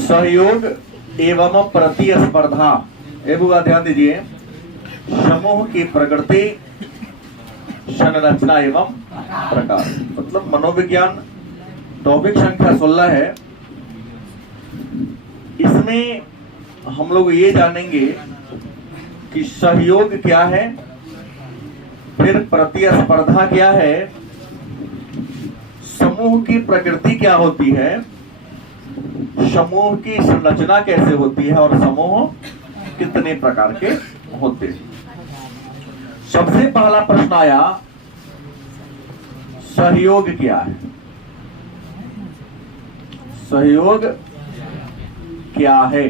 सहयोग एवं प्रतिस्पर्धा। ए बुआ ध्यान दीजिए, समूह की प्रकृति, संरचना एवं प्रकार। मतलब मनोविज्ञान टॉपिक संख्या 16 है। इसमें हम लोग ये जानेंगे कि सहयोग क्या है, फिर प्रतिस्पर्धा क्या है, समूह की प्रकृति क्या होती है, समूह की संरचना कैसे होती है और समूह कितने प्रकार के होते हैं। सबसे पहला प्रश्न आया, सहयोग क्या है? सहयोग क्या है?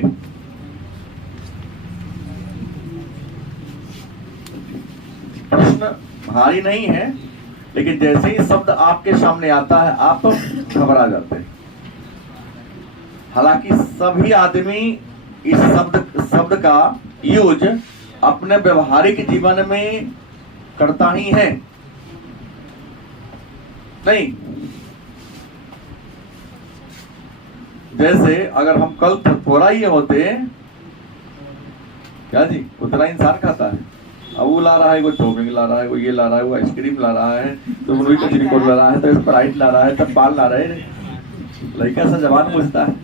प्रश्न भारी नहीं है, लेकिन जैसे ही शब्द आपके सामने आता है आप तो घबरा जाते हैं। हालांकि सभी आदमी इस शब्द का यूज अपने व्यवहारिक जीवन में करता ही है, नहीं? जैसे अगर हम कल थोड़ा ही होते, क्या जी, उतना इंसान खाता है। अब वो ला रहा है, वो चौमिन ला रहा है, वो ये ला रहा है, वो आइसक्रीम ला रहा है, तो वो कचरी को ला रहा है, तो स्प्राइट ला रहा है, तब पाल ला रहे हैं। लड़का सा जवान पूछता है,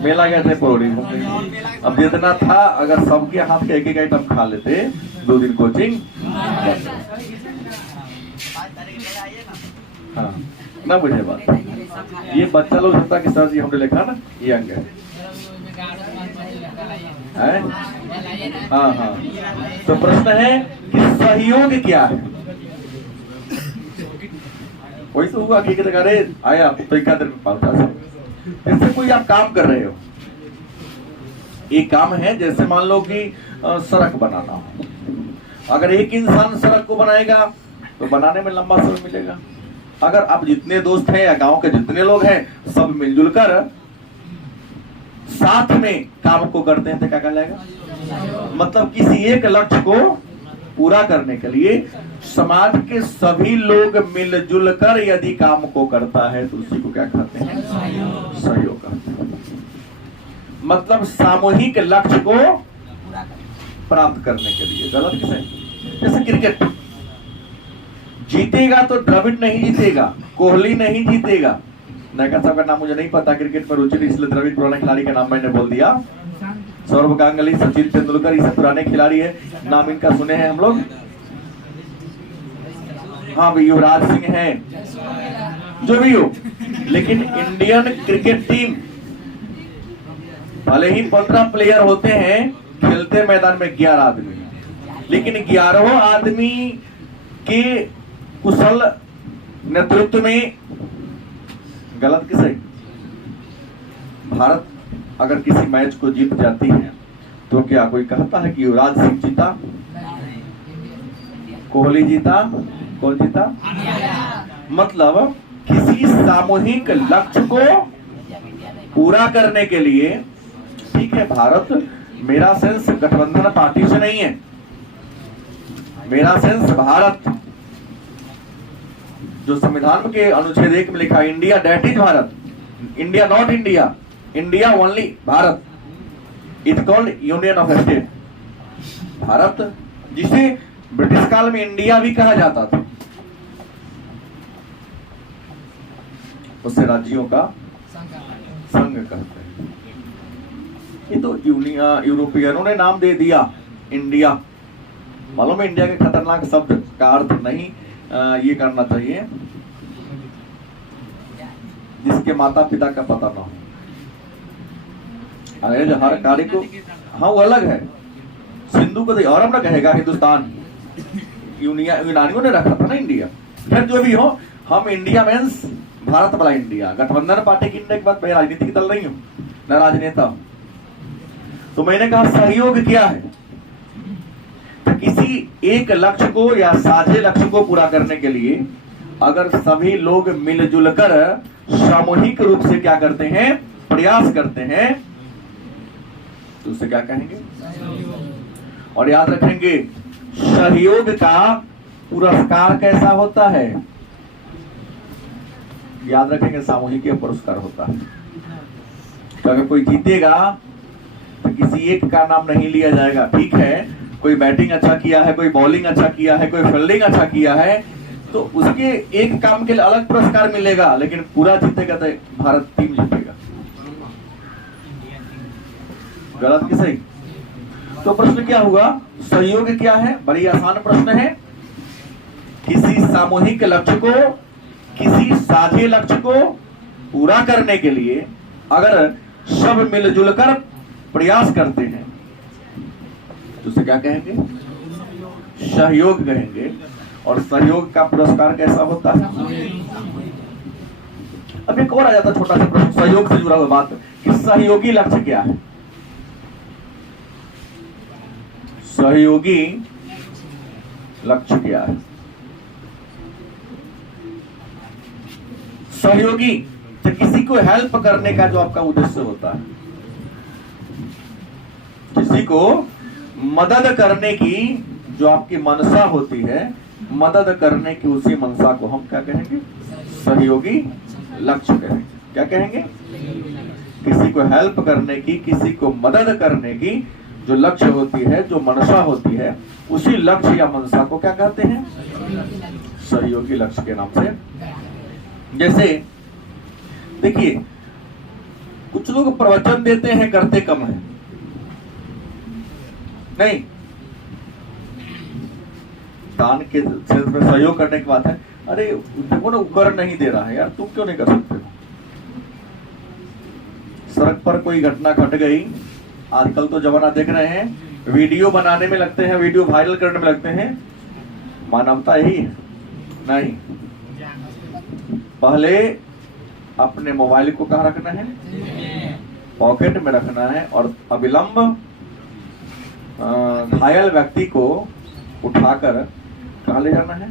मेला गए थे पौड़ी। अब जितना था, अगर सबके हाथ का एक आइटम खा लेते, 2 दिन कोचिंग। हाँ, ना बुझे बात। ये बच्चा लोग सोचता कि सर जी हमने लिखा ना, ये अंग है। हाँ हाँ। तो प्रश्न है कि सहयोग क्या है? वही तो हुआ कि अरे आया तो एक देर में पालता है। जैसे कोई आप काम कर रहे हो, एक काम है, जैसे मान लो कि सड़क बनाना हो। अगर एक इंसान सड़क को बनाएगा तो बनाने में लंबा समय मिलेगा। अगर आप जितने दोस्त हैं या गांव के जितने लोग हैं, सब मिलजुल कर साथ में काम को करते हैं तो क्या कहलाएगा? मतलब किसी एक लक्ष्य को पूरा करने के लिए समाज के सभी लोग मिलजुल कर यदि काम को करता है तो उसी को क्या कहते हैं? सहयोग कहते हैं। मतलब सामूहिक लक्ष्य को प्राप्त करने के लिए। गलत किसे? जैसे क्रिकेट जीतेगा तो द्रविड़ नहीं जीतेगा, कोहली नहीं जीतेगा। नायका साहब का नाम मुझे नहीं पता, क्रिकेट पर रुचि इसलिए द्रविड़ पुराने खिलाड़ी का नाम मैंने बोल दिया। सौरभ गांगुली, सचिन तेंदुलकर, ये सब पुराने खिलाड़ी है, नाम इनका सुने हैं हम लोग। हाँ भाई, युवराज सिंह है, जो भी हो। लेकिन इंडियन क्रिकेट टीम भले ही 15 प्लेयर होते हैं, खेलते मैदान में 11 आदमी, लेकिन 11 आदमी के कुशल नेतृत्व में गलत किसे? भारत अगर किसी मैच को जीत जाती है तो क्या कोई कहता है कि युवराज सिंह जीता, कोहली जीता, कौन जीता? मतलब किसी सामूहिक लक्ष्य को पूरा करने के लिए, ठीक है, भारत, मेरा सेंस गठबंधन पार्टी से नहीं है, मेरा सेंस भारत, जो संविधान के अनुच्छेद 1 में लिखा, India that is Bharat, India not India, India only Bharat, it called union of state. Bharat, जिसे ब्रिटिश काल में इंडिया भी कहा जाता था, उसे राज्यों का संघ कहते हैं। ये तो यूरोपियनों ने नाम दे दिया इंडिया। मालूम है, इंडिया के खतरनाक शब्द का अर्थ नहीं ये करना चाहिए जिसके माता पिता का पता ना हो। अंग्रेज हर कार्य को, हाँ वो अलग है, सिंधु को और अपना कहेगा हिंदुस्तान, यूनानियों ने रखा था ना इंडिया। फिर जो भी हो, हम इंडिया मीन्स भारत वाला इंडिया। गठबंधन पार्टी की इंडिया के बाद मैं राजनीतिक दल नहीं हूं, न राजनेता हूं। तो मैंने कहा सहयोग क्या है? किसी एक लक्ष्य को या साझे लक्ष्य को पूरा करने के लिए अगर सभी लोग मिलजुल कर सामूहिक रूप से क्या करते हैं, प्रयास करते हैं, तो उसे क्या कहेंगे? और याद रखेंगे, सहयोग का पुरस्कार कैसा होता है? याद रखेंगे सामूहिक पुरस्कार होता है। तो अगर कोई जीतेगा तो किसी एक का नाम नहीं लिया जाएगा। ठीक है, कोई बैटिंग अच्छा किया है, कोई बॉलिंग अच्छा किया है, कोई फील्डिंग अच्छा किया है, तो उसके एक काम के लिए अलग पुरस्कार मिलेगा, लेकिन पूरा जीतेगा तो भारत टीम जीतेगा। गलत कि सही? तो प्रश्न क्या हुआ? सहयोग क्या है? बड़ी आसान प्रश्न है। किसी सामूहिक लक्ष्य को, किसी साझे लक्ष्य को पूरा करने के लिए अगर सब मिलजुल कर प्रयास करते हैं तो उसे क्या कहेंगे? सहयोग कहेंगे। और सहयोग का पुरस्कार कैसा होता है? अब एक और आ जाता है छोटा सा प्रश्न सहयोग से जुड़ा हुआ बात कि सहयोगी लक्ष्य क्या है? सहयोगी लक्ष्य क्या है? सहयोगी तो किसी को हेल्प करने का जो आपका उद्देश्य होता है, किसी को मदद करने की जो आपकी मनसा होती है, मदद करने की उसी मनसा को हम क्या कहेंगे? सहयोगी लक्ष्य कहेंगे। क्या कहेंगे? किसी को हेल्प करने की, किसी को मदद करने की जो लक्ष्य होती है, जो मनसा होती है, उसी लक्ष्य या मनसा को क्या कहते हैं? सहयोगी लक्ष्य के नाम से। जैसे देखिए, कुछ लोग प्रवचन देते हैं, करते कम है। नहीं, दान के सेंस में सहयोग करने की बात है। अरे देखो ना, कर नहीं दे रहा है यार, तुम क्यों नहीं कर सकते? सड़क पर कोई घटना घट गई, आजकल तो जमाना देख रहे हैं, वीडियो बनाने में लगते हैं, वीडियो वायरल करने में लगते हैं। मानवता यही है? नहीं। पहले अपने मोबाइल को कहाँ रखना है? पॉकेट में रखना है, और अविलंब घायल व्यक्ति को उठाकर कहाँ ले जाना है?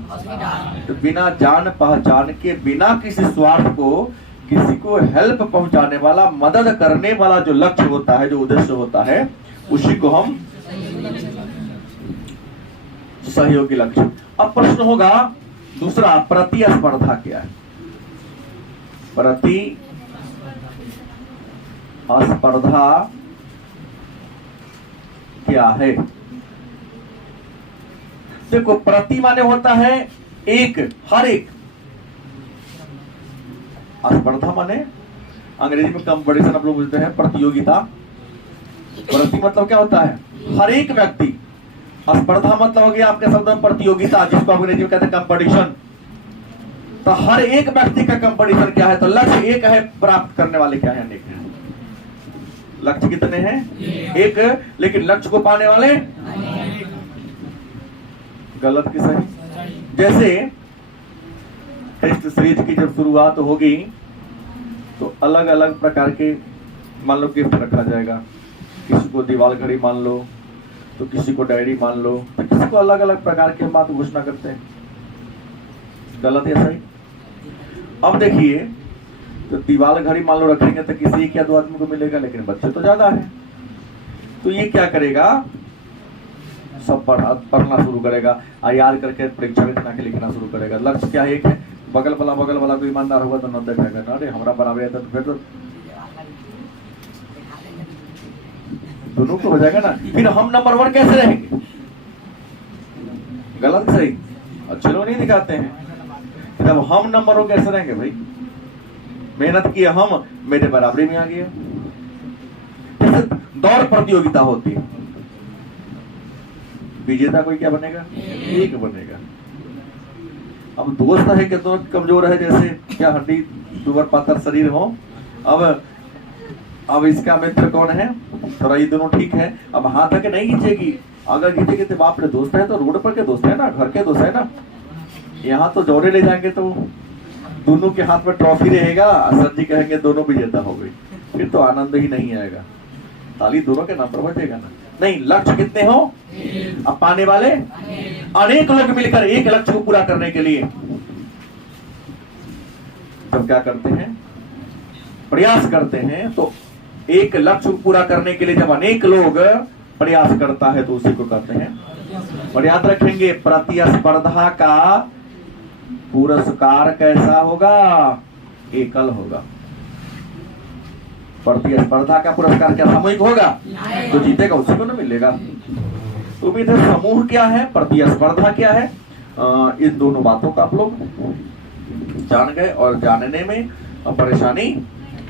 तो बिना जान पहचान के, बिना किसी स्वार्थ को, किसी को हेल्प पहुंचाने वाला, मदद करने वाला जो लक्ष्य होता है, जो उद्देश्य होता है, उसी को हम सहयोगी लक्ष्य। अब प्रश्न होगा दूसरा, प्रतिस्पर्धा क्या है? प्रतिस्पर्धा क्या है? देखो, प्रति माने होता है एक, हर एक। स्पर्धा माने अंग्रेजी में कंपटीशन, आप लोग बोलते हैं प्रतियोगिता। प्रति मतलब क्या होता है? हर एक व्यक्ति। स्पर्धा मतलब हो गया आपके शब्द में प्रतियोगिता, जिसको अंग्रेजी में कहते हैं कंपटीशन। तो हर एक व्यक्ति का कंपटीशन क्या है? तो लक्ष्य एक है, प्राप्त करने वाले क्या है? अनेक है। लक्ष्य कितने हैं? एक, लेकिन लक्ष्य को पाने वाले गलत कि सही? जैसे टेस्ट सीरीज की जब शुरुआत होगी तो अलग अलग प्रकार के मान लो गिफ्ट रखा जाएगा। किसी को दीवार घड़ी मान लो, तो किसी को डायरी मान लो, तो किसी को अलग अलग प्रकार के बात घोषणा करते हैं। गलत या सही? अब देखिए, तो दीवार घड़ी मान लो रखेंगे तो किसी एक या दो आदमी को मिलेगा, लेकिन बच्चे तो ज्यादा है, तो ये क्या करेगा? सब पढ़ना शुरू करेगा, याद करके परीक्षा में इतना के लिखना शुरू करेगा। लक्ष्य क्या एक है? बगल वाला कोई ईमानदार होगा तो 90 देगा ना, अरे हमारा बराबर है, तो फिर तो दोनों को हो जाएगा ना। फिर हम नंबर 1 कैसे रहेंगे? गलत सही? अच्छे लोग नहीं दिखाते हैं। जब हम नंबर 1 कैसे रहेंगे भाई? मेहनत किया हम, मेरे बराबरी में आ गया। जैसे दौड़ प्रतियोगिता होती है, विजेता कोई क्या बनेगा? एक बनेगा। अब दोस्त है कि दोस्त कमजोर है, जैसे क्या हड्डी दुबर पातर शरीर हो। अब इसका मित्र कौन है? थोड़ा ये दोनों ठीक है। अब हाथ आके नहीं खींचेगी, अगर खींचेगी तो बाप रे, दोस्त है तो रोड पर के दोस्त है ना, घर के दोस्त है ना। यहाँ तो जोड़े ले जाएंगे तो दोनों के हाथ में ट्रॉफी रहेगा, सर जी कहेंगे दोनों विजेता हो गई, फिर तो आनंद ही नहीं आएगा। ताली दोनों के नाम पर बजेगा ना। नहीं, लक्ष्य कितने हो? अब पाने वाले अनेक लोग मिलकर एक लक्ष्य को पूरा करने के लिए जब क्या करते हैं? प्रयास करते हैं। तो एक लक्ष्य को पूरा करने के लिए जब अनेक लोग प्रयास करता है तो उसी को कहते हैं। और याद रखेंगे, प्रतिस्पर्धा का पुरस्कार कैसा होगा? एकल होगा। प्रतिस्पर्धा का पुरस्कार क्या सामूहिक होगा? तो जीतेगा उसी को ना मिलेगा। तो उम्मीद है समूह क्या है, प्रतिस्पर्धा क्या है, इन दोनों बातों का आप लोग जान गए और जानने में परेशानी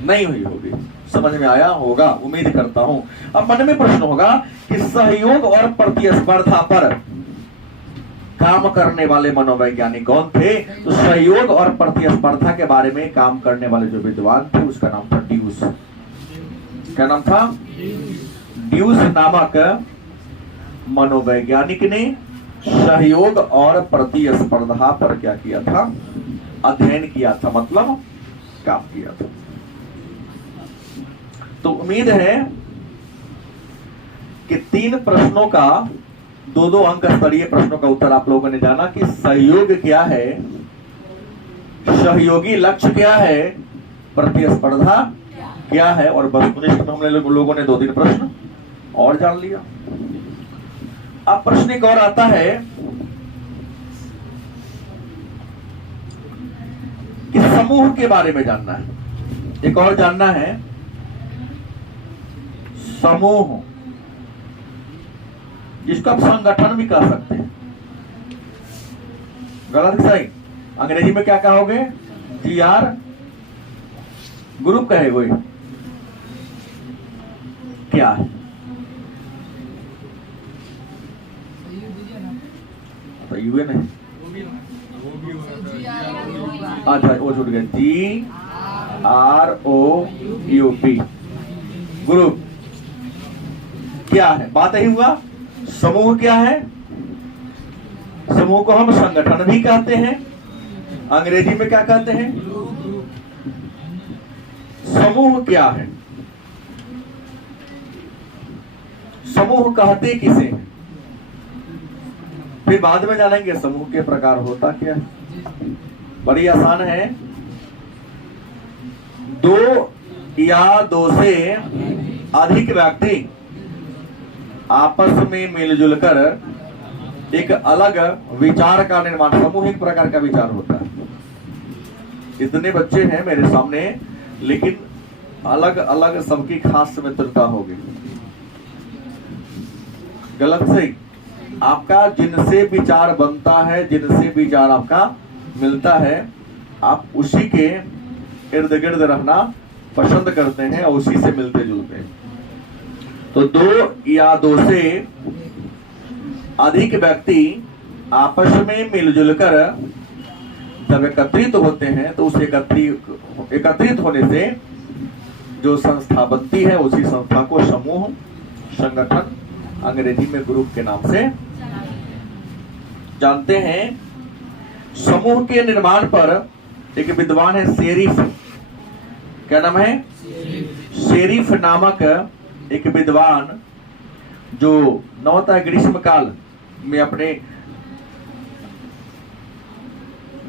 नहीं हुई होगी, समझ में आया होगा उम्मीद करता हूं। अब मन में प्रश्न होगा कि सहयोग और प्रतिस्पर्धा पर काम करने वाले मनोवैज्ञानिक कौन थे? तो सहयोग और प्रतिस्पर्धा के बारे में काम करने वाले जो विद्वान थे उसका नाम था ड्यूस। क्या नाम था? ड्यूस नामक मनोवैज्ञानिक ने सहयोग और प्रतिस्पर्धा पर क्या किया था? अध्ययन किया था, मतलब काम किया था। तो उम्मीद है कि 3 प्रश्नों का 2-2 अंक स्तरीय प्रश्नों का उत्तर आप लोगों ने जाना कि सहयोग क्या है, सहयोगी लक्ष्य क्या है, प्रतिस्पर्धा क्या है, और वस्तुनिष्ठ में हमने लोगों ने 2-3 प्रश्न और जान लिया। अब प्रश्न एक और आता है कि समूह के बारे में जानना है, एक और जानना है समूह, जिसको आप संगठन भी कह सकते हैं। गलत सही? अंग्रेजी में क्या कहोगे? GR ग्रुप कहे कोई? क्या है? तो यूएन है। अच्छा वो छूट गए, GROUP ग्रुप। क्या है? बात यही हुआ। समूह क्या है? समूह को हम संगठन भी कहते हैं, अंग्रेजी में क्या कहते हैं? समूह क्या है? समूह कहते किसे हैं? फिर बाद में जानेंगे समूह के प्रकार होता क्या है। बड़ी आसान है। 2 या 2 से अधिक व्यक्ति आपस में मिलजुल कर एक अलग विचार का निर्माण, समूह एक प्रकार का विचार होता है। इतने बच्चे हैं मेरे सामने, लेकिन अलग अलग सबकी खास मित्रता होगी। गलत सही? आपका जिनसे विचार बनता है, जिनसे विचार आपका मिलता है, आप उसी के इर्द गिर्द रहना पसंद करते हैं और उसी से मिलते जुलते हैं। तो 2 या 2 से अधिक व्यक्ति आपस में मिलजुल कर जब एकत्रित होते हैं तो उस एकत्रित होने से जो संस्था बनती है उसी संस्था को समूह, संगठन, अंग्रेजी में ग्रुप के नाम से जानते हैं। समूह के निर्माण पर एक विद्वान है शेरिफ। क्या नाम है? शेरिफ नामक एक विद्वान जो नवतः ग्रीष्म काल में अपने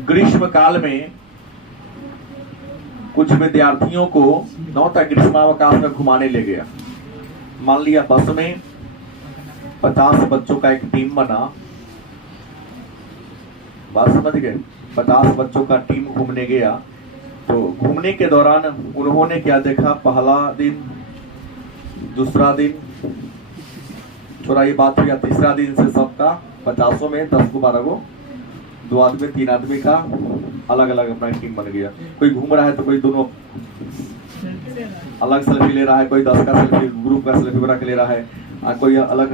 ग्रीष्म काल में कुछ विद्यार्थियों को नवतः ग्रीष्मावकाश में घुमाने ले गया। मान लिया बस में 50 बच्चों का एक टीम बना, बात समझ गए? 50 बच्चों का टीम घूमने गया। तो घूमने के दौरान उन्होंने क्या देखा? पहला दिन, दूसरा दिन, थोड़ा ये बात हुई, तीसरा दिन से सबका 50 में 10 को 12 को 2 आदमी 3 आदमी का अलग अलग अपना टीम बन गया। कोई घूम रहा है तो कोई दोनों अलग सेल्फी ले रहा है, कोई 10 का सेल्फी ग्रुप का सेल्फी बना के ले रहा है, कोई अलग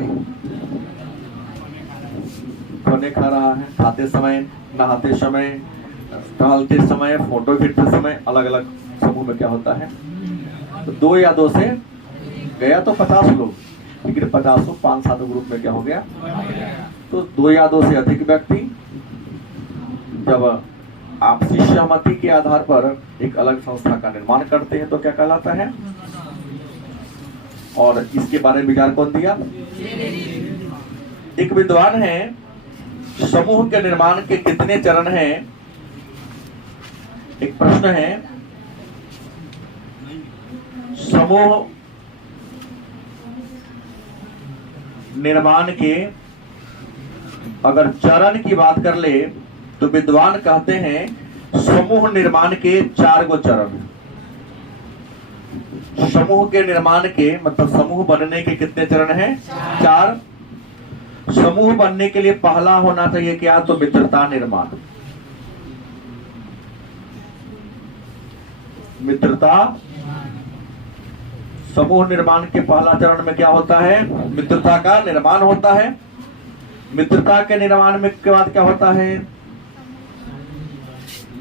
खाने खा रहा है, खाते समय, नहाते समय, टहलते समय, फोटो खींचते समय, अलग अलग समूह में क्या होता है। तो 2 या 2 से गया तो 50 लोग, लेकिन 50 5-7 ग्रुप में क्या हो गया? तो 2 या 2 से अधिक व्यक्ति जब आपसी सहमति के आधार पर एक अलग संस्था का निर्माण करते हैं तो क्या कहलाता है? और इसके बारे में विचार कौन दिया? एक विद्वान है। समूह के निर्माण के कितने चरण हैं? एक प्रश्न है। समूह निर्माण के अगर चरण की बात कर ले तो विद्वान कहते हैं समूह निर्माण के 4 गो चरण। समूह के निर्माण के मतलब समूह बनने के कितने चरण हैं? 4। समूह बनने के लिए पहला होना चाहिए क्या? तो मित्रता निर्माण। मित्रता समूह निर्माण के पहला चरण में क्या होता है? मित्रता का निर्माण होता है। मित्रता के निर्माण में के बाद क्या होता है?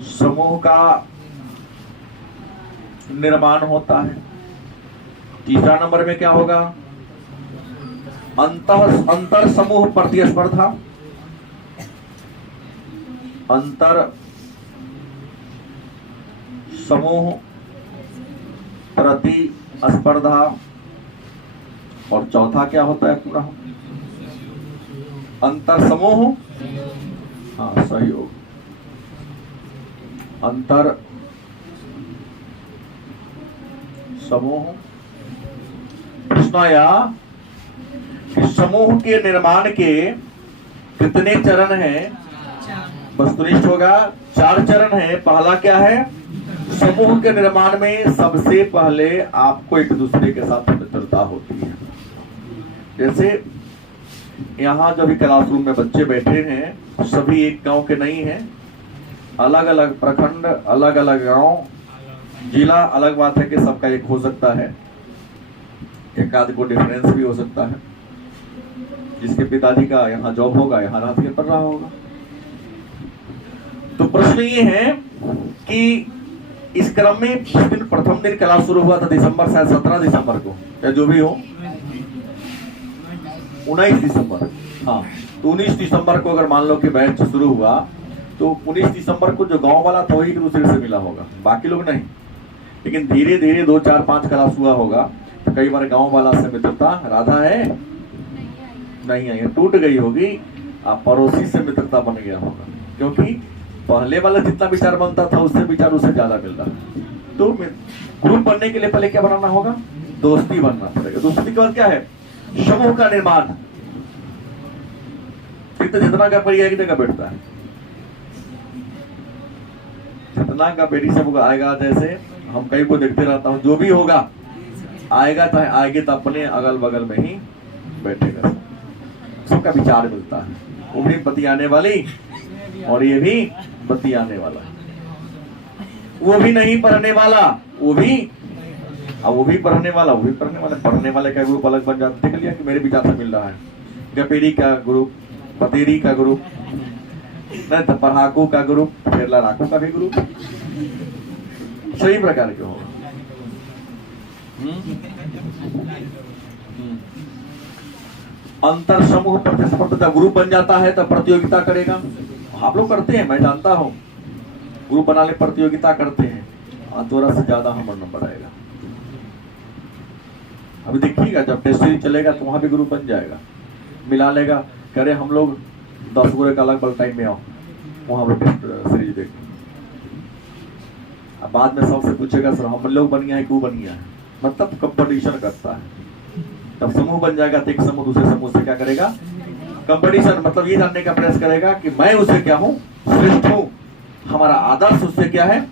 समूह का निर्माण होता है। तीसरा नंबर में क्या होगा? अंतर समूह प्रतिस्पर्धा। अंतर समूह प्रतिस्पर्धा। और चौथा क्या होता है पूरा? अंतर समूह, हाँ सहयोग। अंतर समूह। प्रश्न आया कि समूह के निर्माण के कितने चरण हैं? वस्तुनिष्ठ होगा 4 चरण है। पहला क्या है? समूह के निर्माण में सबसे पहले आपको एक दूसरे के साथ मित्रता होती है। जैसे यहाँ जो भी क्लासरूम में बच्चे बैठे हैं सभी एक गांव के नहीं हैं, अलग अलग प्रखंड, अलग अलग गांव, जिला अलग बात है कि सबका एक हो सकता है, एक आध को डिफरेंस भी हो सकता है। जिसके पिताजी का यहाँ जॉब होगा, यहाँ रात के पढ़ रहा होगा। तो प्रश्न ये है कि इस क्रम में जिस दिन प्रथम दिन क्लास शुरू हुआ था दिसंबर, शायद 17 दिसंबर को या जो भी हो, 19 दिसंबर, हाँ तो 19 दिसंबर को अगर मान लो कि बैच शुरू हुआ तो 19 दिसंबर को जो गांव वाला था वही एक दूसरे से मिला होगा, बाकी लोग नहीं। लेकिन धीरे धीरे 2, 4, 5 क्लास हुआ होगा तो कई बार गांव वाला से मित्रता, राधा है नहीं आई, टूट गई होगी, पड़ोसी से मित्रता बन गया होगा, क्योंकि पहले वाला जितना विचार बनता था उससे विचार उसे ज्यादा मिल रहा है। तो ग्रुप बनने के लिए पहले क्या बनाना होगा? दोस्ती बनना पड़ेगा। दोस्ती के बाद क्या है? समूह का निर्माण। जितना का परिया कितने का बैठता है, जितना का बेटी सब आएगा। जैसे हम कई को देखते रहता हूँ, जो भी होगा आएगा चाहे आएगी तो अपने अगल बगल में ही बैठेगा, सबका विचार मिलता है। वो भी बतियाने वाली और ये भी बतियाने वाला, वो भी नहीं पढ़ने वाला, वो भी पढ़ने वाला, वो भी पढ़ने वाला। पढ़ने वाले का ग्रुप अलग बन जाता है। देख लिया कि मेरे विचार से मिल रहा है। गपेरी का ग्रुप, पतेरी का ग्रुप, नहीं तो पढ़ाकू का ग्रुप, फिर लड़ाकू का भी ग्रुप, सही प्रकार के होगा। अंतर समूह प्रतिस्पर्धा ग्रुप बन जाता है तो प्रतियोगिता करेगा। आप लोग करते हैं, मैं जानता हूं, ग्रुप बना ले प्रतियोगिता करते हैं, थोड़ा से ज्यादा हमारा नंबर आएगा। अभी देखिएगा जब टेस्ट सीरीज चलेगा तो वहां भी ग्रुप बन जाएगा, मिला लेगा, करे हम लोग 10 गोरे का अलग बल टाइम में आओ, वहां पर टेस्ट सीरीज देख। अब बाद में सबसे पूछेगा सर हम लोग बनिया है क्यों बनिया है, मतलब कंपटीशन करता है। जब समूह बन जाएगा तो एक समूह दूसरे समूह से क्या करेगा? कंपटीशन, मतलब ये जानने का प्रयास करेगा कि मैं उससे क्या हूं? श्रेष्ठ हूं, हमारा आदर्श उससे क्या है?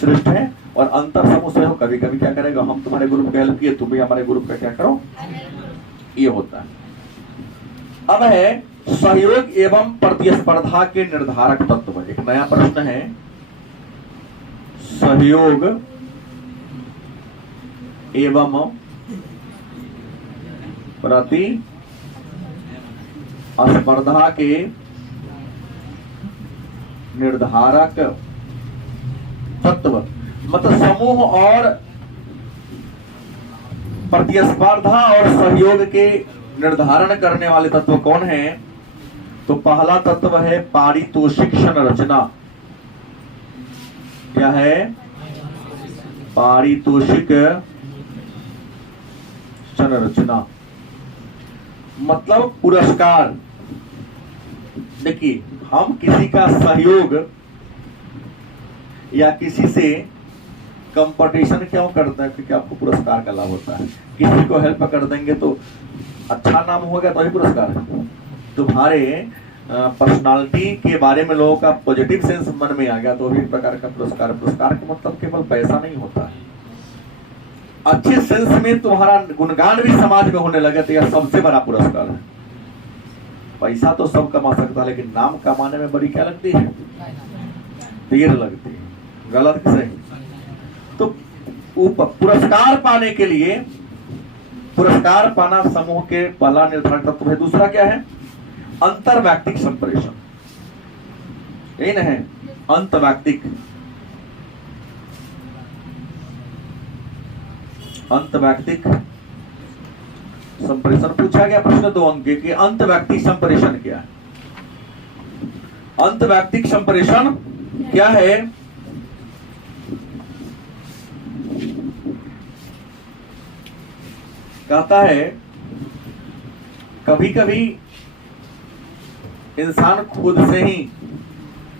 श्रेष्ठ है। और अंतर समूह से हो कभी कभी क्या करेगा? हम तुम्हारे ग्रुप का हेल्प किए, तुम भी हमारे ग्रुप का क्या करो, ये होता है। अब है सहयोग एवं प्रतिस्पर्धा के निर्धारक तत्व। एक नया प्रश्न है, सहयोग एवं प्रतिस्पर्धा के निर्धारक तत्व, मतलब समूह और प्रतिस्पर्धा और सहयोग के निर्धारण करने वाले तत्व कौन है? तो पहला तत्व है पारितोषिक संरचना। क्या है? पारितोषिक संरचना, मतलब पुरस्कार। देखिए हम किसी का सहयोग या किसी से कंपटीशन क्यों करते हैं? क्योंकि आपको पुरस्कार का लाभ होता है। किसी को हेल्प कर देंगे तो अच्छा नाम हो गया तो ही पुरस्कार है। तुम्हारे पर्सनालिटी के बारे में लोगों का पॉजिटिव सेंस मन में आ गया तो भी एक प्रकार का पुरस्कार। पुरस्कार का मतलब केवल पैसा नहीं होता है, अच्छे सेंस में तुम्हारा गुणगान भी समाज में होने लगे तो यह सबसे बड़ा पुरस्कार है। पैसा तो सब कमा सकता है, लेकिन नाम कमाने में बड़ी क्या लगती है, देर लगती है। गलत कि सही? तो पुरस्कार पाने के लिए, पुरस्कार पाना समूह के पहला निर्धारक तत्व है। दूसरा क्या है? अंतरवैयक्तिक संप्रेषण। यही ना है अंतवैयक्तिक, अंतवैयक्तिक संप्रेषण। पूछा गया प्रश्न 2 अंक के अंतवैयक्तिक संप्रेषण क्या है? अंतवैयक्तिक संप्रेषण क्या है? कहता है कभी कभी इंसान खुद से ही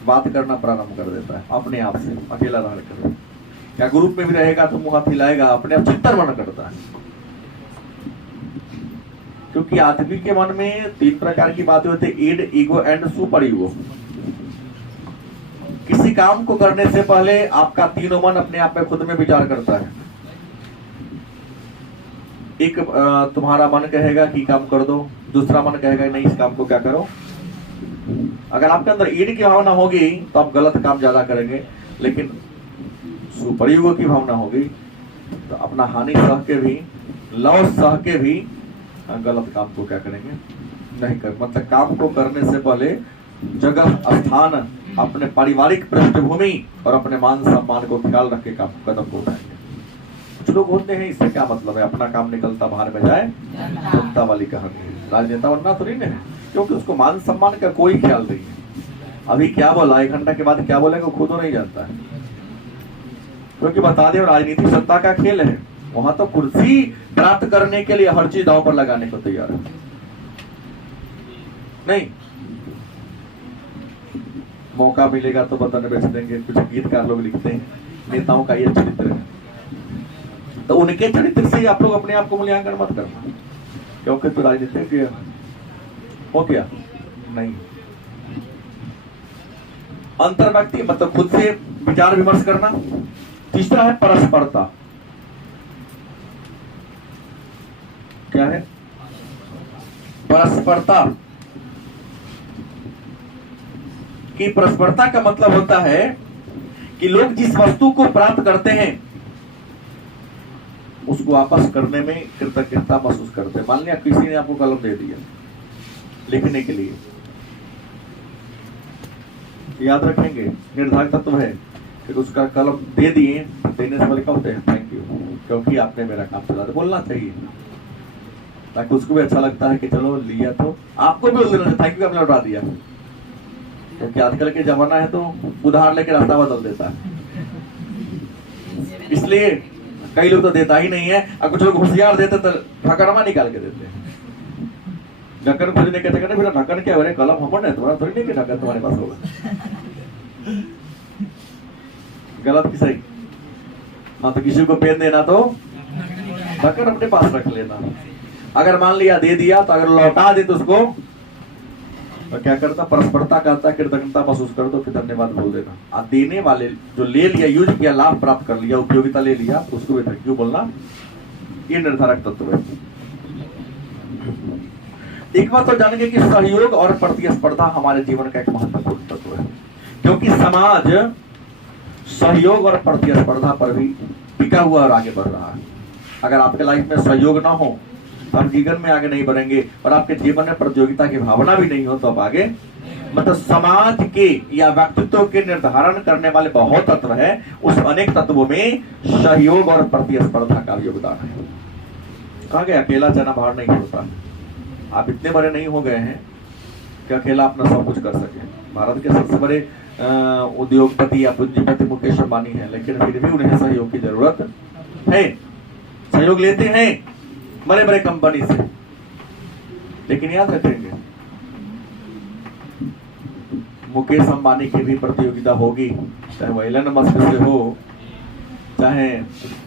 बात करना प्रारंभ कर देता है, अपने आप से, अकेला रहकर। क्या ग्रुप में भी रहेगा तो मुंह हाथ हिलाएगा, अपने आप चित्तरमन करता है। क्योंकि आदमी के मन में 3 प्रकार की बातें होती है, ईड, ईगो एंड सुपर ईगो। किसी काम को करने से पहले आपका तीनों मन अपने आप में खुद में विचार करता है। एक तुम्हारा मन कहेगा कि काम कर दो, दूसरा मन कहेगा नहीं इस काम को क्या करो। अगर आपके अंदर ईड की भावना होगी तो आप गलत काम ज्यादा करेंगे, लेकिन सुपर ईगो की भावना होगी तो अपना हानि सह के भी, लॉस सह के भी गलत काम को क्या करेंगे, नहीं कर। मतलब काम को करने से पहले जगह, स्थान, अपने पारिवारिक पृष्ठभूमि और अपने मान सम्मान को ख्याल रख के काम कदम को उठाएंगे। कुछ लोग होते हैं इससे क्या मतलब है, अपना काम निकलता बाहर में जाए, जनता वाली कहानी है। राजनेता बनना तो नहीं है, क्योंकि उसको मान सम्मान का कोई ख्याल नहीं है। अभी क्या बोला, 1 घंटा के बाद क्या बोलेगा खुद नहीं जानता है। क्योंकि बता दें राजनीतिक सत्ता का खेल है, वहां तो कुर्सी प्राप्त करने के लिए हर चीज दांव पर लगाने को तैयार है। नहीं मौका मिलेगा तो बदन बेच देंगे। कुछ गीतकार लोग लिखते हैं नेताओं का ये चरित्र है, तो उनके चरित्र से आप लोग अपने आप को मूल्यांकन मत करना, क्योंकि तो राजनीतिक हो क्या नहीं। अंतर्व्यक्ति मतलब खुद से विचार विमर्श करना। तीसरा है परस्परता। क्या है परस्परता? कि परस्परता का मतलब होता है कि लोग जिस वस्तु को प्राप्त करते हैं उसको वापस करने में कृतज्ञता महसूस करते हैं। मान लिया किसी ने आपको कलम दे दिया लिखने के लिए, याद रखेंगे निर्धारक तत्व है कि उसका कलम दे दिए, देने से लिखा होते हैं थैंक यू, क्योंकि आपने मेरा काम चला दिया। बोलना चाहिए ताकि उसको भी अच्छा लगता है कि चलो लिया तो आपको भी बोल देना थैंक यू, आपने लौटा दिया। क्योंकि आजकल के जमाना है तो उधार लेके रास्ता बदल देता है, इसलिए कई लोग तो देता ही नहीं है। और कुछ लोग होशियार देते तो ढक्कनमा निकाल के देते हैं। ढक्कन खोजने के चक्कर में फिर ढक्कन क्या हो रहे, कलम हमर नहीं तुम्हारा थोड़ी नहीं कि ढक्कन तुम्हारे पास होगा। गलत कि सही? हाँ तो किसी को पेन देना तो ढक्कन अपने पास रख लेना। अगर मान लिया दे दिया तो अगर लौटा दे तो उसको तो क्या करता, परस्परता करता, कृतज्ञता महसूस कर दो, फिर धन्यवाद बोल देना। और देने वाले जो ले लिया, यूज किया, लाभ प्राप्त कर लिया, उपयोगिता ले लिया, तो उसको भी थैंक यू बोलना, ये निर्धारक तत्व है। एक बात तो जानेंगे कि सहयोग और प्रतिस्पर्धा हमारे जीवन का एक महत्वपूर्ण तत्व है, क्योंकि समाज सहयोग और प्रतिस्पर्धा पर भी टिका हुआ और आगे बढ़ रहा है। अगर आपके लाइफ में सहयोग ना हो तो आप जीवन में आगे नहीं बढ़ेंगे, और आपके जीवन में प्रतियोगिता की भावना भी नहीं हो तो आप आगे मतलब समाज के या व्यक्तित्व के निर्धारण करने वाले बहुत तत्व है, उस अनेक तत्वों में सहयोग और प्रतिस्पर्धा का योगदान है। कहा गया अकेला चना बाहर नहीं होता। आप इतने बड़े नहीं हो गए हैं कि अकेला अपना सब कुछ कर सके। भारत के सबसे बड़े उद्योगपति या पूंजीपति मुकेश अंबानी है, लेकिन फिर भी उन्हें सहयोग की जरूरत है। सहयोग लेते हैं बड़े बड़े कंपनी से, लेकिन याद रखेंगे मुकेश अंबानी की भी प्रतियोगिता होगी, चाहे वो एलन मस्क से हो, चाहे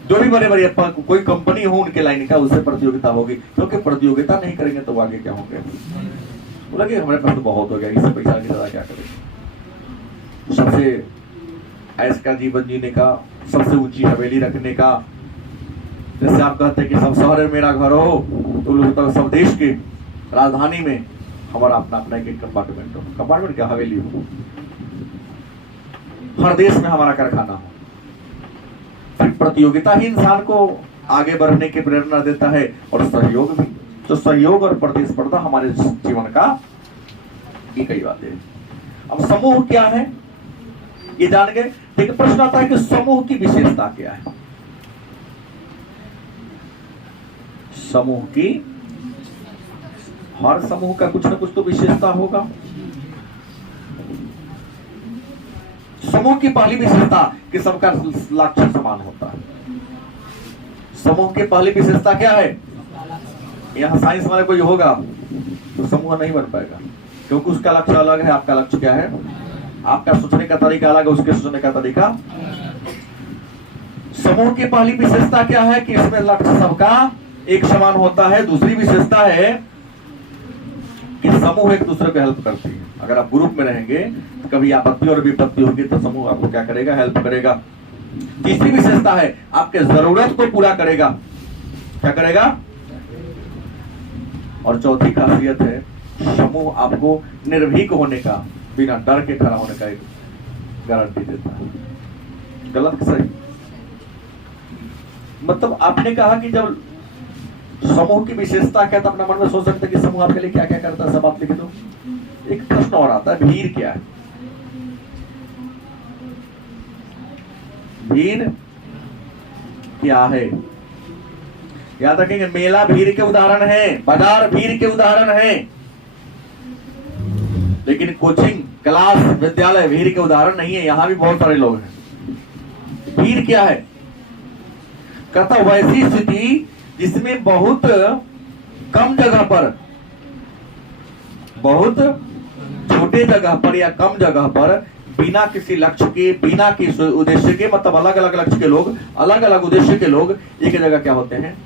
जो भी बड़े बड़े कोई कंपनी हो उनके लाइन का, उससे प्रतियोगिता होगी। क्योंकि प्रतियोगिता नहीं करेंगे तो आगे क्या होंगे, बोला कि हमारे पास तो बहुत हो गया, इससे पैसा की ज्यादा क्या करें। सबसे ऐश का जीवन जीने का, सबसे ऊंची हवेली रखने का, जैसे आप कहते हैं कि सब शहर में मेरा घर हो, तो लोग तो सब देश के राजधानी में हमारा अपना अपना एक कंपार्टमेंट हो, कंपार्टमेंट क्या, हवेली हो, हर देश में हमारा कारखाना हो। फिर प्रतियोगिता ही इंसान को आगे बढ़ने की प्रेरणा देता है, और सहयोग भी। तो सहयोग और प्रतिस्पर्धा हमारे जीवन का एक ही बात है। अब समूह क्या है ये जान गए। एक प्रश्न आता है कि समूह की विशेषता क्या है। समूह की, हर समूह का कुछ न कुछ तो विशेषता होगा। समूह की पहली विशेषता कि सबका लक्ष्य समान होता है। समूह की पहली विशेषता क्या है। यहाँ साइंस वाले कोई होगा तो समूह नहीं बन पाएगा, क्योंकि उसका लक्ष्य अलग है, आपका लक्ष्य क्या है, आपका सोचने का तरीका अलग है, उसके सोचने का तरीका। समूह की पहली विशेषता क्या है कि इसमें लक्ष्य सबका एक समान होता है। दूसरी विशेषता है कि समूह एक दूसरे को हेल्प करती है। अगर आप ग्रुप में रहेंगे तो कभी आपत्ति और विपत्ति होगी तो समूह आपको क्या करेगा, हेल्प करेगा। तीसरी विशेषता है आपके जरूरत को पूरा करेगा, क्या करेगा। और चौथी खासियत है समूह आपको निर्भीक होने का, बिना डर के खड़ा होने का एक गारंटी देता है। गलत कि सही। मतलब आपने कहा कि जब समूह की विशेषता क्या, तो अपना मन में सोच सकते कि समूह आपके लिए क्या क्या करता है, सब आप लिख दो। एक प्रश्न और आता है, भीड़ क्या है। भीड़ क्या है, याद रखेंगे। मेला भीड़ के उदाहरण है, बाजार भीड़ के उदाहरण है, लेकिन कोचिंग क्लास विद्यालय भीड़ के उदाहरण नहीं है। यहां भी बहुत सारे लोग हैं। भीड़ क्या है, कहता वैसी स्थिति जिसमें बहुत कम जगह पर, बहुत छोटे जगह पर या कम जगह पर, बिना किसी लक्ष्य के, बिना किसी उद्देश्य के, मतलब अलग अलग लक्ष्य के लोग, अलग अलग उद्देश्य के लोग एक जगह क्या होते हैं,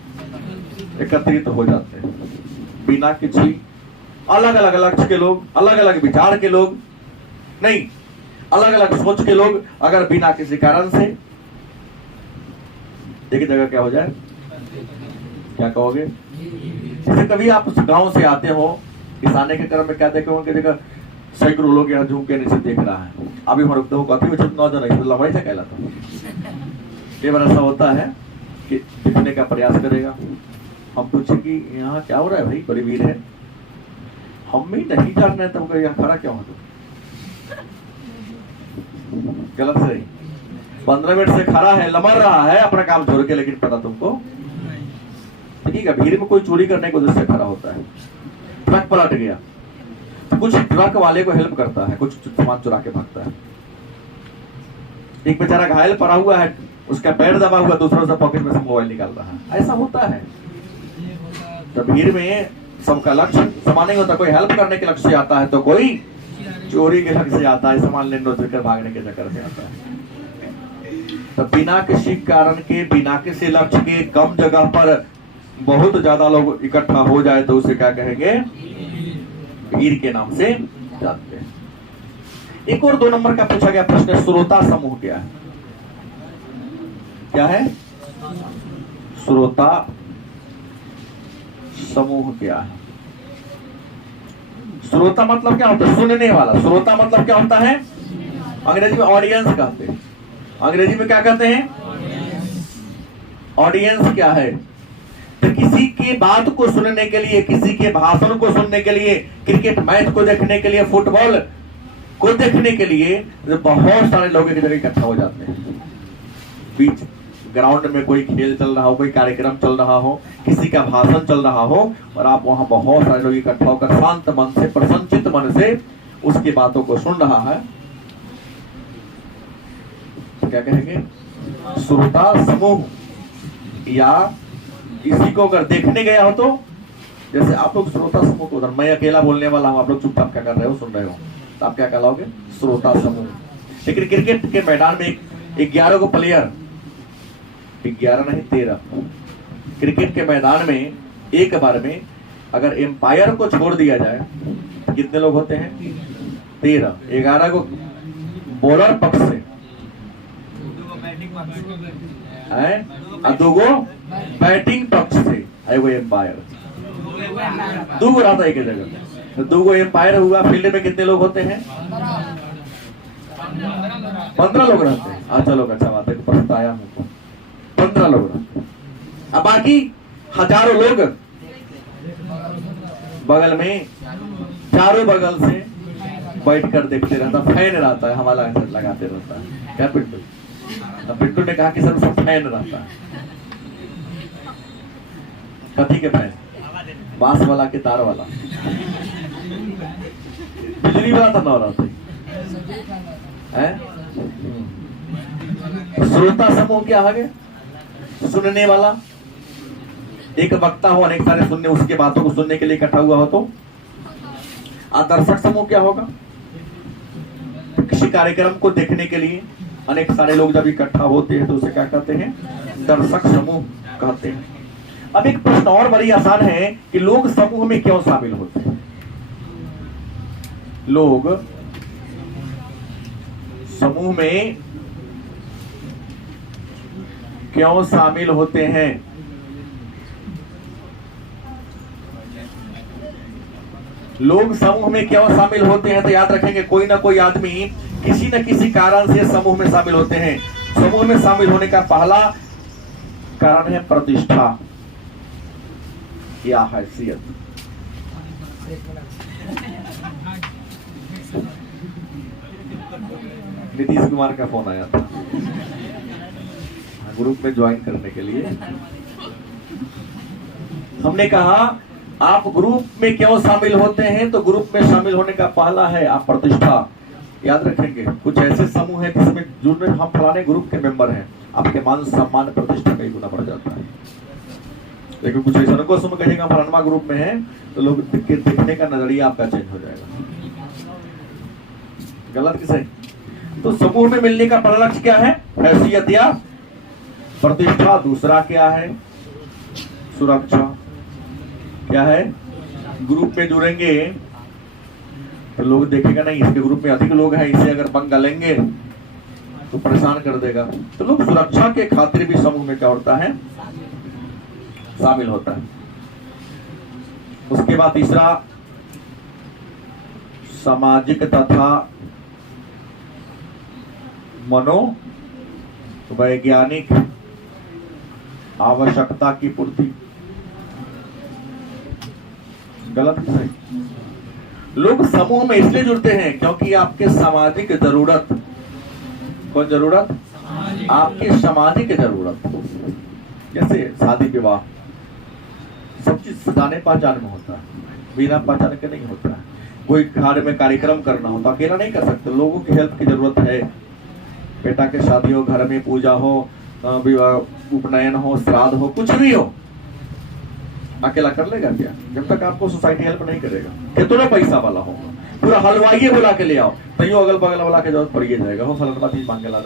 एकत्रित हो जाते हैं। बिना किसी, अलग अलग लक्ष्य के लोग, अलग अलग विचार के लोग नहीं, अलग अलग सोच के लोग अगर बिना किसी कारण से एक जगह क्या हो जाए, क्या कहोगे। जैसे कभी आप उस गांव से आते हो, इस आने के क्रम में क्या देखे होंगे, जगह सैकड़ों लोग यहाँ झूम के नीचे देख रहा है। अभी हम रुकते हो कथी में नौजन लंबाई से कहलाता है। कई बार ऐसा होता है कि दिखने का प्रयास करेगा, हम पूछे कि यहाँ क्या हो रहा है भाई, बड़ी भीड़ है, हम भी नहीं जान रहे थे, यहाँ खड़ा क्यों हो। गलत सही। 15 मिनट से खड़ा है, लमर रहा है अपना काम छोड़ के, लेकिन पता तुमको ठीक है। भीड़ में कोई चोरी करने की वजह से खड़ा होता है, ट्रक पलट गया, कुछ ट्रक वाले को हेल्प करता है, कुछ सामान चुरा के भागता है। एक बेचारा घायल पड़ा हुआ है, उसका पैर दबा हुआ, दूसरों से पॉकेट में से मोबाइल निकाल रहा है। ऐसा होता है। तो भीड़ में सबका लक्ष्य समान नहीं होता। कोई हेल्प करने के लक्ष्य से आता है, तो कोई चोरी के लक्ष्य से आता है, सामान लेने लेकर भागने के चक्कर से आता है। तो बिना किसी कारण के, बिना किसी लक्ष्य के, कम जगह पर बहुत ज्यादा लोग इकट्ठा हो जाए तो उसे क्या कहेंगे, भीड़ के नाम से जानते हैं। एक और 2 नंबर का पूछा गया प्रश्न, श्रोता समूह क्या है। क्या है श्रोता समूह क्या है। श्रोता मतलब क्या होता है, सुनने वाला। श्रोता मतलब क्या होता है, अंग्रेजी में ऑडियंस कहते हैं। अंग्रेजी में क्या कहते हैं, ऑडियंस क्या है। तो किसी की बात को सुनने के लिए, किसी के भाषण को सुनने के लिए, क्रिकेट मैच को देखने के लिए, फुटबॉल को देखने के लिए बहुत सारे लोग एक जगह इकट्ठा हो जाते हैं। बीच ग्राउंड में कोई खेल चल रहा हो, कोई कार्यक्रम चल रहा हो, किसी का भाषण चल रहा हो, और आप वहां बहुत सारे लोग इकट्ठा होकर शांत मन से, प्रसन्नचित्त मन से उसकी बातों को सुन रहा है, तो क्या कहेंगे, श्रोता समूह। या किसी को अगर देखने गया हो तो, जैसे आप लोग श्रोता समूह को, मैं अकेला बोलने वाला हूं, आप लोग चुपचाप क्या कर रहे हो, सुन रहे हो, तो आप क्या कहलाओगे, श्रोता समूह। लेकिन क्रिकेट के मैदान में 11 को प्लेयर, 11 नहीं 13, क्रिकेट के मैदान में एक बार में अगर एम्पायर को छोड़ दिया जाए, कितने लोग होते हैं? 13। 11 को बॉलर पक्ष से है और 2 गो बैटिंग पक्ष से है, वो एम्पायर। 2 गो रहता है एक जगह, तो 2 गो एम्पायर हुआ। फील्ड में कितने लोग होते हैं? 15 लोग रहते हैं। अच्छा लोग, अच्छा बात है, पछताया हमको। 15 लोग रहते हैं। अब बाकी हजारों लोग बगल में, चारों बगल से बैठ कर देखते रहता, फैन रहता है, हमारा लगाते रहता है। क्या पिंटू? पिंटू ने कहा कि सर सब फैन रहता है। कथी के फैन? बांस वाला के तार वाला? बिजली वाला तो न रहता है। श्रोता समूह क्या है? सुनने वाला। एक वक्ता हो, अनेक सारे सुनने, उसके बातों को सुनने के लिए इकट्ठा हुआ हो तो। दर्शक समूह क्या होगा? किसी कार्यक्रम को देखने के लिए अनेक सारे लोग जब इकट्ठा होते हैं तो उसे क्या कहते हैं? दर्शक समूह कहते हैं। अब एक प्रश्न और बड़ी आसान है कि लोग समूह में क्यों शामिल होते हैं? लोग समूह में क्यों शामिल होते हैं? लोग समूह में क्यों शामिल होते हैं? तो याद रखेंगे, कोई ना कोई आदमी किसी न किसी कारण से समूह में शामिल होते हैं। समूह में शामिल होने का पहला कारण है प्रतिष्ठा या हैसियत। नीतीश कुमार का फोन आया था ग्रुप में ज्वाइन करने के लिए। हमने कहा आप ग्रुप में क्यों शामिल होते हैं? तो ग्रुप में शामिल होने का पहला है आप प्रतिष्ठा। याद रखेंगे, कुछ ऐसे समूह हैं जिसमें जुड़ने, हम फलाने ग्रुप के मेंबर हैं, आपके मान सम्मान प्रतिष्ठा कई गुना बढ़ जाता है। लेकिन कुछ ऐसा को समूह कहेगा फलाना ग्रुप में है तो लोग देखने का नजरिया आपका चेंज हो जाएगा। गलत किसे? तो समूह में मिलने का पहला लक्ष्य क्या है? हैसियत या प्रतिष्ठा। दूसरा क्या है? सुरक्षा। क्या है? ग्रुप में जुड़ेंगे तो लोग देखेगा नहीं इसके ग्रुप में अधिक लोग हैं, इसे अगर पंगा लेंगे तो परेशान कर देगा। तो लोग सुरक्षा के खातिर भी समूह में क्या होता है? शामिल होता है। उसके बाद तीसरा सामाजिक तथा मनोवैज्ञानिक आवश्यकता की पूर्ति। गलत किसे? लोग समूह में इसलिए जुड़ते हैं क्योंकि आपके सामाजिक जरूरत, कौन जरूरत? आपकी सामाजिक जरूरत, जैसे शादी विवाह, सब चीज सजाने पहचान में होता है, बिना पहचान के नहीं होता है। कोई घर में कार्यक्रम करना हो तो अकेला नहीं कर सकते, लोगों की हेल्प की जरूरत है। बेटा के शादी हो, घर में पूजा हो, विवाह, उपनयन हो, श्राद्ध हो, कुछ भी हो, अकेला कर लेगा क्या? जब तक आपको सोसाइटी हेल्प नहीं करेगा। कितना पैसा वाला होगा, पूरा हलवाई बुला के ले आओ तो यो अगल बगल वाला के जरूरत पड़ जाएगा। हो फलाना चीज मांगे ला,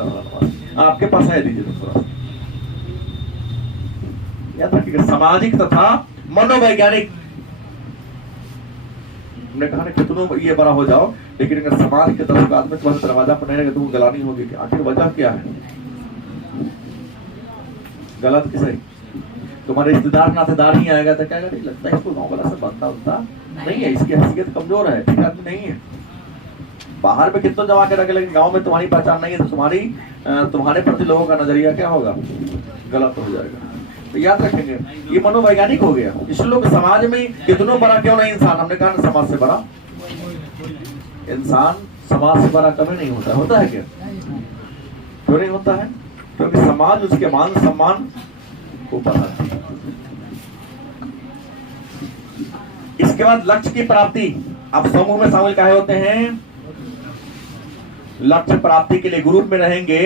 आपके पास है, दीजिए थोड़ा। याद रखिएगा, सामाजिक तथा मनोवैज्ञानिक। हमने कहा ना कितनों ये बड़ा हो जाओ, लेकिन अगर समाज के तरफ आदमी तुम्हारे दरवाजा पर नहीं रहेगा तो गलानी होगी। आखिर वजह क्या है? गलत किसे? तुम्हारे रिश्तेदार नातेदार ही आएगा तो क्या नहीं लगता है इसको गाँव वाला से बनता उनता नहीं है, इसकी हैसियत कमजोर है, ठीक आदमी नहीं है। बाहर में कितना जमा के रखे, लेकिन गांव में तुम्हारी पहचान नहीं है तो तुम्हारे प्रति लोगों का नजरिया क्या होगा? गलत हो जाएगा। तो याद रखेंगे, ये मनोवैज्ञानिक हो गया। इसलिए लोग समाज में कितनों बड़ा क्यों नहीं इंसान, हमने कहा ना समाज से बड़ा इंसान समाज से बड़ा कभी नहीं होता। होता है क्या? क्यों नहीं होता है? क्योंकि समाज उसके मान सम्मान को बढ़ाती है। इसके बाद लक्ष्य की प्राप्ति। आप समूह में शामिल काहे होते हैं? लक्ष्य प्राप्ति के लिए ग्रुप में रहेंगे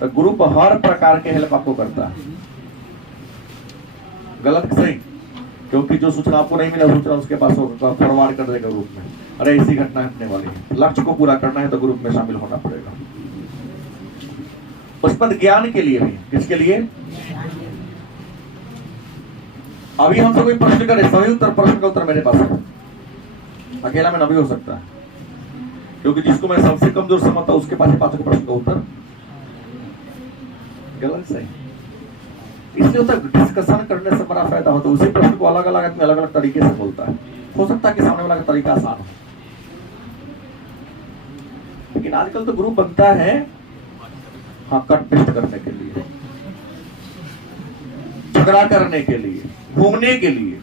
तो ग्रुप हर प्रकार के हेल्प आपको करता है। गलत सही? क्योंकि जो सूचना आपको नहीं मिला सूचना उसके पास होगा, फॉरवर्ड कर देगा ग्रुप में। अरे ऐसी घटना होने वाली है, लक्ष्य को पूरा करना है तो ग्रुप में शामिल होना पड़ेगा। उस पर ज्ञान के लिए भी। किसके लिए? अभी हमसे कोई प्रश्न करे, सही उत्तर, प्रश्न का उत्तर मेरे पास है। अकेला में न भी हो सकता है, क्योंकि जिसको मैं सबसे कमजोर समझता हूं उसके पास 5 प्रश्न का उत्तर गलत सही। इसलिए होता डिस्कशन करने से बड़ा फायदा होता है। उसी प्रश्न को अलग अलग आदमी अलग अलग तरीके से बोलता है, हो सकता है कि सामने वाला का तरीका आसान हो, लेकिन आजकल तो ग्रुप बनता है हाँ कट पेस्ट करने के लिए, झगड़ा करने के लिए, घूमने के लिए।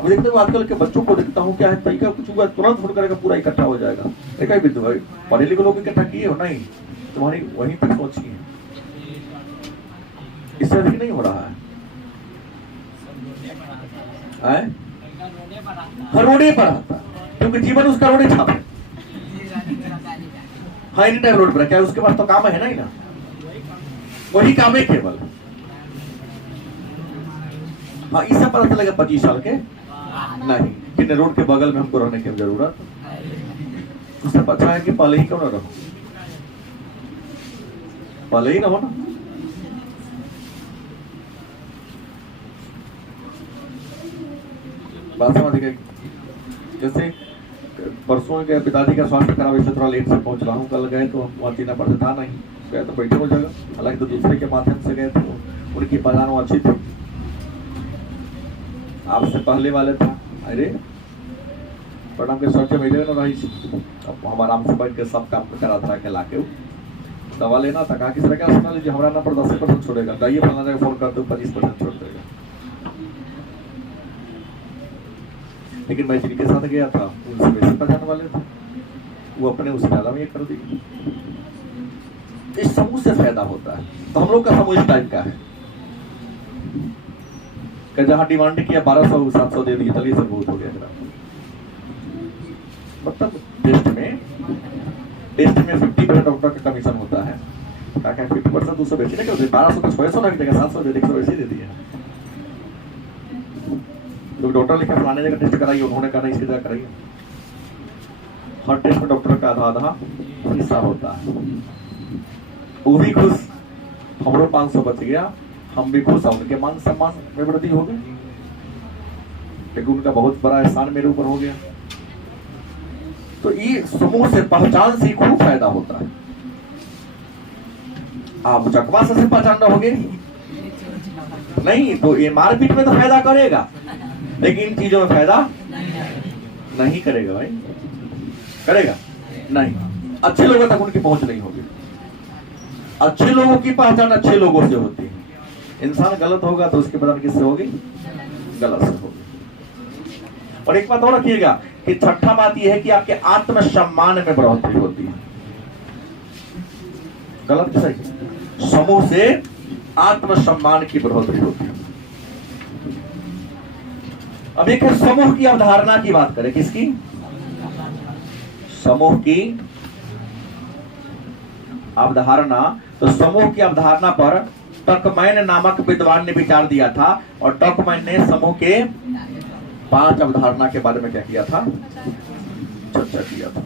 अब देखते हो आजकल के बच्चों को देखता हूँ क्या है तरीका, कुछ हुआ तुरंत फोन करेगा पूरा इकट्ठा हो जाएगा। एक ही बिंदु भाई पढ़े लिखे लोग इकट्ठा किए हो नहीं, तुम्हारी वहीं तक सोच है, इससे अधिक नहीं हो रहा है। रोडे पर आता, क्योंकि जीवन उसका रोडे छाप है। हाँ एनी टाइम रोड पर, क्या उसके पास तो काम है ना ही ना, वही काम है केवल। हाँ इससे पता चलेगा 25 साल के नहीं कि रोड के बगल में हमको रहने की जरूरत, उससे पता है कि पहले ही क्यों ना रहो, पहले ही ना हो ना। बात समझ गए? जैसे परसों के पिताजी का स्वास्थ्य खराब, इससे थोड़ा लेट से पहुंच रहा हूँ। कल गए तो वहाँ चीना पड़ता था नहीं, गए तो बैठे हो जगह, हालांकि तो दूसरे के माध्यम से गए थे, उनकी पहचान अच्छी थी, आपसे पहले वाले था। अरे प्रणाम के सोचे बैठे ना रही, अब हम आराम से बैठ के सब काम करा धरा के लाके दवा लेना था। कहा किसी क्या सुना लीजिए, हमारा नंबर 10% छोड़ेगा, जाइए फलाना जगह फोन कर दो 25% छोड़ देगा। लेकिन मैं जिनके साथ गया था उनसे वैसे पहचान वाले थे, वो अपने उस ज्यादा में ये कर दी। इस समूह से फायदा होता है। तो हम लोग का समूह इस टाइप का है कि जहां डिमांड किया 1200 700 दे दिए, चलिए सब बहुत हो गया। मतलब टेस्ट में 50% डॉक्टर का कमीशन होता है, क्या 50% दूसरे बेचे ना, 1200 का 600 ना की जगह 700 दे, 100 वैसे ही दे दिए। तो डॉक्टर लिखा फलाने जगह टेस्ट कराइए, उन्होंने कहा इसकी जगह कराइए। हर टेस्ट में डॉक्टर का आधा हिस्सा होता है। वो भी खुश, हमरो 500 बच गया, हम भी खुश, उनके मान सम्मान में वृद्धि हो गई, लेकिन उनका बहुत बड़ा एहसान मेरे ऊपर हो गया। तो ये समूह से पहचान से खूब फायदा होता है। आप चकवा से पहचान रहोगे नहीं तो ये मारपीट में तो फायदा करेगा, लेकिन इन चीजों में फायदा नहीं करेगा। भाई करेगा नहीं, अच्छे लोगों तक उनकी पहुंच नहीं होगी। अच्छे लोगों की पहचान अच्छे लोगों से होती है। इंसान गलत होगा तो उसकी पहचान किससे होगी? गलत से होगी। और एक बात और रखिएगा कि छठा बात यह है कि आपके आत्मसम्मान में बढ़ोतरी होती है। गलत कि सही? समूह से आत्मसम्मान की बढ़ोतरी होती है। अब एक समूह की अवधारणा की बात करें, किसकी? समूह की अवधारणा। तो समूह की अवधारणा पर टकमैन नामक विद्वान ने विचार दिया था, और टकमैन ने समूह के 5 अवधारणा के बारे में क्या किया था? चर्चा किया था।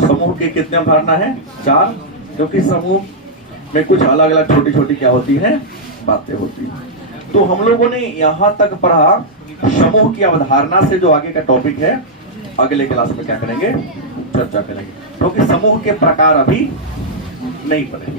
समूह की कितने अवधारणा है? 4, क्योंकि समूह में कुछ अलग अलग छोटी छोटी क्या होती है? बातें होती है। तो हम लोगों ने यहां तक पढ़ा समूह की अवधारणा से। जो आगे का टॉपिक है अगले क्लास में क्या करेंगे? चर्चा करेंगे, क्योंकि समूह के प्रकार अभी नहीं पढ़े।